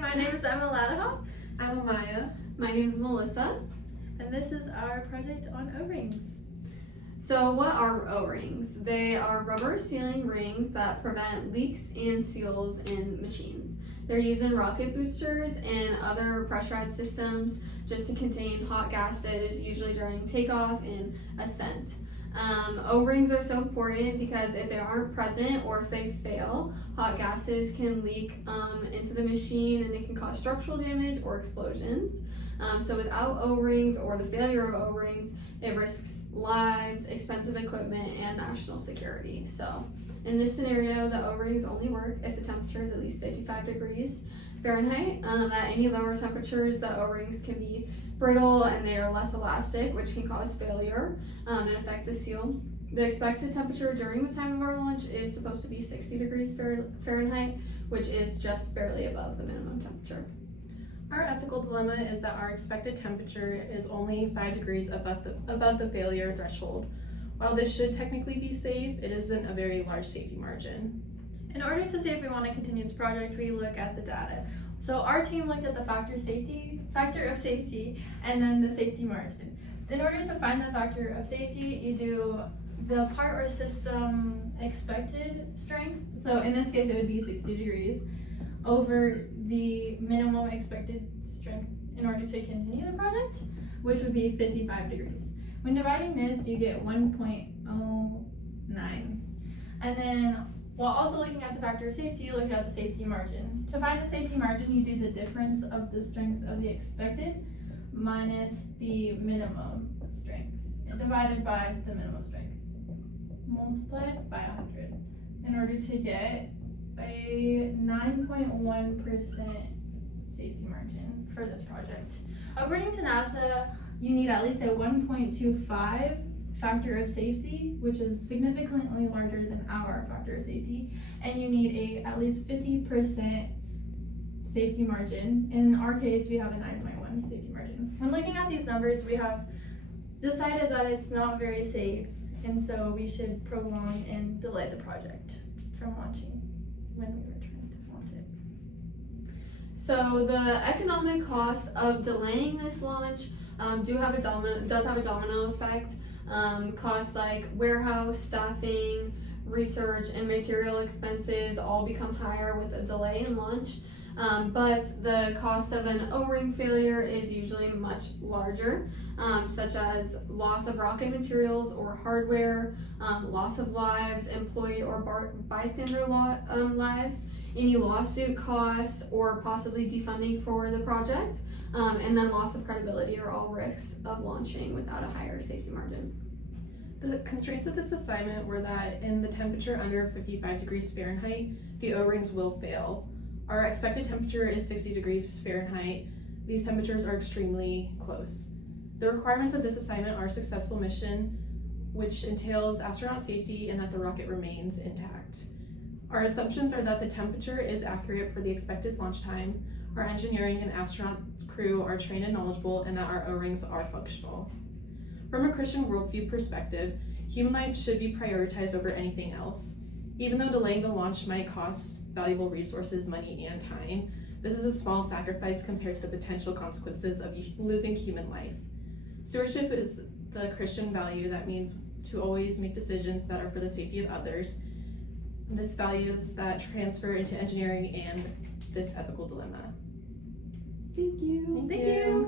my name is Emma Ladahoff. I'm Amaya. My name is Melissa. And this is our project on O-rings. So what are O-rings? They are rubber sealing rings that prevent leaks and seals in machines. They're used in rocket boosters and other pressurized systems just to contain hot gases, usually during takeoff and ascent. O-rings are so important because if they aren't present or if they fail, hot gases can leak into the machine and it can cause structural damage or explosions. So without O-rings or the failure of O-rings, it risks lives, expensive equipment, and national security. So in this scenario, the O-rings only work if the temperature is at least 55 degrees Fahrenheit. At any lower temperatures, the O-rings can be brittle and they are less elastic, which can cause failure and affect the seal. The expected temperature during the time of our launch is supposed to be 60 degrees Fahrenheit, which is just barely above the minimum temperature. Our ethical dilemma is that our expected temperature is only 5 degrees above the failure threshold. While this should technically be safe, it isn't a very large safety margin. In order to see if we want to continue this project, we look at the data. So our team looked at the factor of safety, and then the safety margin. In order to find the factor of safety, you do the part or system expected strength. So in this case, it would be 60 degrees over the minimum expected strength in order to continue the project, which would be 55 degrees. When dividing this, you get 1.09. And then while also looking at the factor of safety, you look at the safety margin. To find the safety margin, you do the difference of the strength of the expected minus the minimum strength and divided by the minimum strength multiplied by 100 in order to get a 9.1% safety margin for this project. According to NASA, you need at least a 1.25 factor of safety, which is significantly larger than our factor of safety, and you need at least 50% safety margin. In our case, we have a 9.1 safety margin. When looking at these numbers, we have decided that it's not very safe, and so we should prolong and delay the project from launching when we were trying to launch it. So the economic cost of delaying this launch does have a domino effect. Costs like warehouse, staffing, research, and material expenses all become higher with a delay in launch. But the cost of an O-ring failure is usually much larger, such as loss of rocket materials or hardware, loss of lives, employee or bystander lives, any lawsuit costs, or possibly defunding for the project, and then loss of credibility are all risks of launching without a higher safety margin. The constraints of this assignment were that in the temperature under 55 degrees Fahrenheit, the O-rings will fail. Our expected temperature is 60 degrees Fahrenheit. These temperatures are extremely close. The requirements of this assignment are a successful mission, which entails astronaut safety and that the rocket remains intact. Our assumptions are that the temperature is accurate for the expected launch time, our engineering and astronaut crew are trained and knowledgeable, and that our O-rings are functional. From a Christian worldview perspective, human life should be prioritized over anything else. Even though delaying the launch might cost valuable resources, money, and time, this is a small sacrifice compared to the potential consequences of losing human life. Stewardship is the Christian value that means to always make decisions that are for the safety of others. This values that transfer into engineering and this ethical dilemma. Thank you. Thank you.